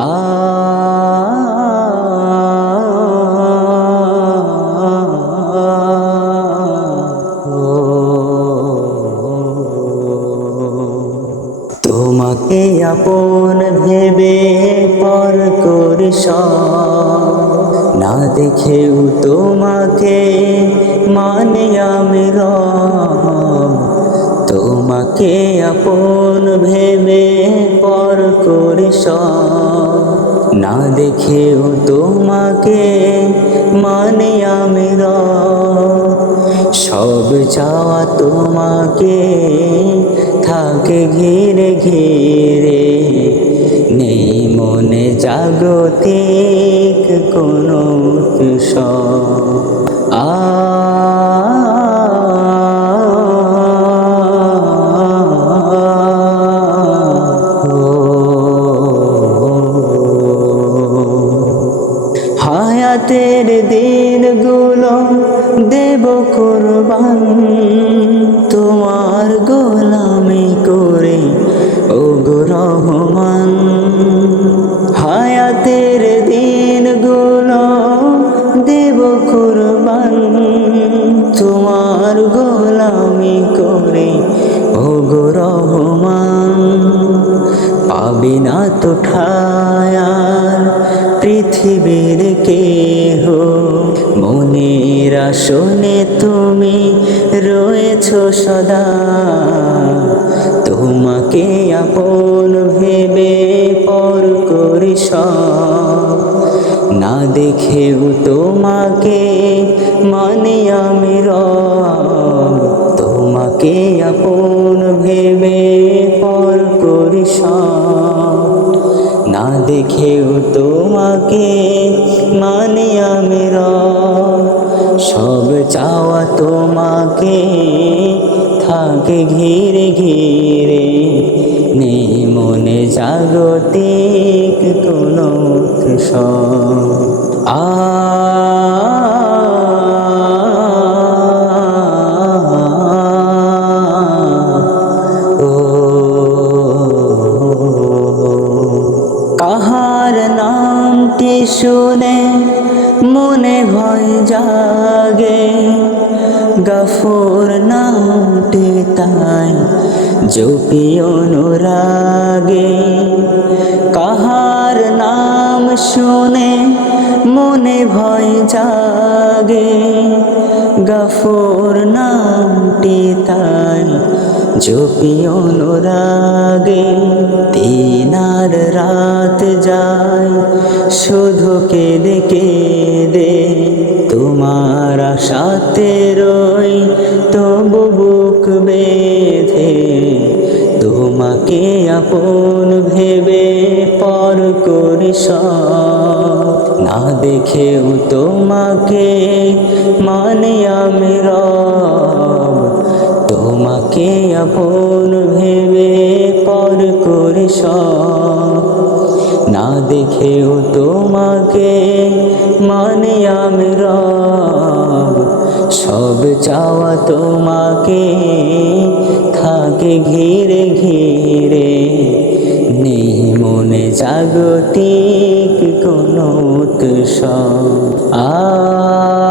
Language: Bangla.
তোমাকে আপন ভেবে পর করি সব। না দেখেও তোমাকে মানে আমি রব তোমাকে আপন ভেবে পর করি সব। না দেখেও তোমাকে মানে আমি সব চাওয়া তোমাকে থাকে ঘিরে ঘিরে। নেই মনে জাগতিক কোনো উৎসব আ হায়াতের দিনগুলো দেব কোরবান। তোমার গোলামি করে ও রহমান। হায়াতের দিনগুলো দেব কোরবান। তোমার গোলামি করে ও রহমান। পাবি না তো ঠায়ার পৃথিবীর আসনে তুমি রয়েছ সদা তোমাকে আপন ভেবে পর করি সব। না দেখেও তোমাকে মানে আমি রব তোমাকে আপন ভেবে পর করি সব। না দেখেও তোমাকে মানে আমি তোমাকে থাকে ঘিরে ঘিরে। নেই মনে জাগতিক কোনো উৎসব আ কাহার নামটি শুনে মনে ভয় জাগে। গফুর নামটি তাই জপি অনুরাগে কাহার নাম শুনে মনে ভয় জাগে। গফুর নামটি তাই জপি অনুরাগে দিনার রাত যায়। শুধু কেঁদে তোমাকে আপন ভেবে পর করি সব। না দেখেও তোমাকে মানে আমি রব তোমাকে আপন ভেবে পর করি সব। না দেখেও তোমাকে মানে আমি রব সব চাওয়া তোমাকে থাকে ঘিরে ঘিরে। নেই মনে জাগতিক কোনো উৎসব আ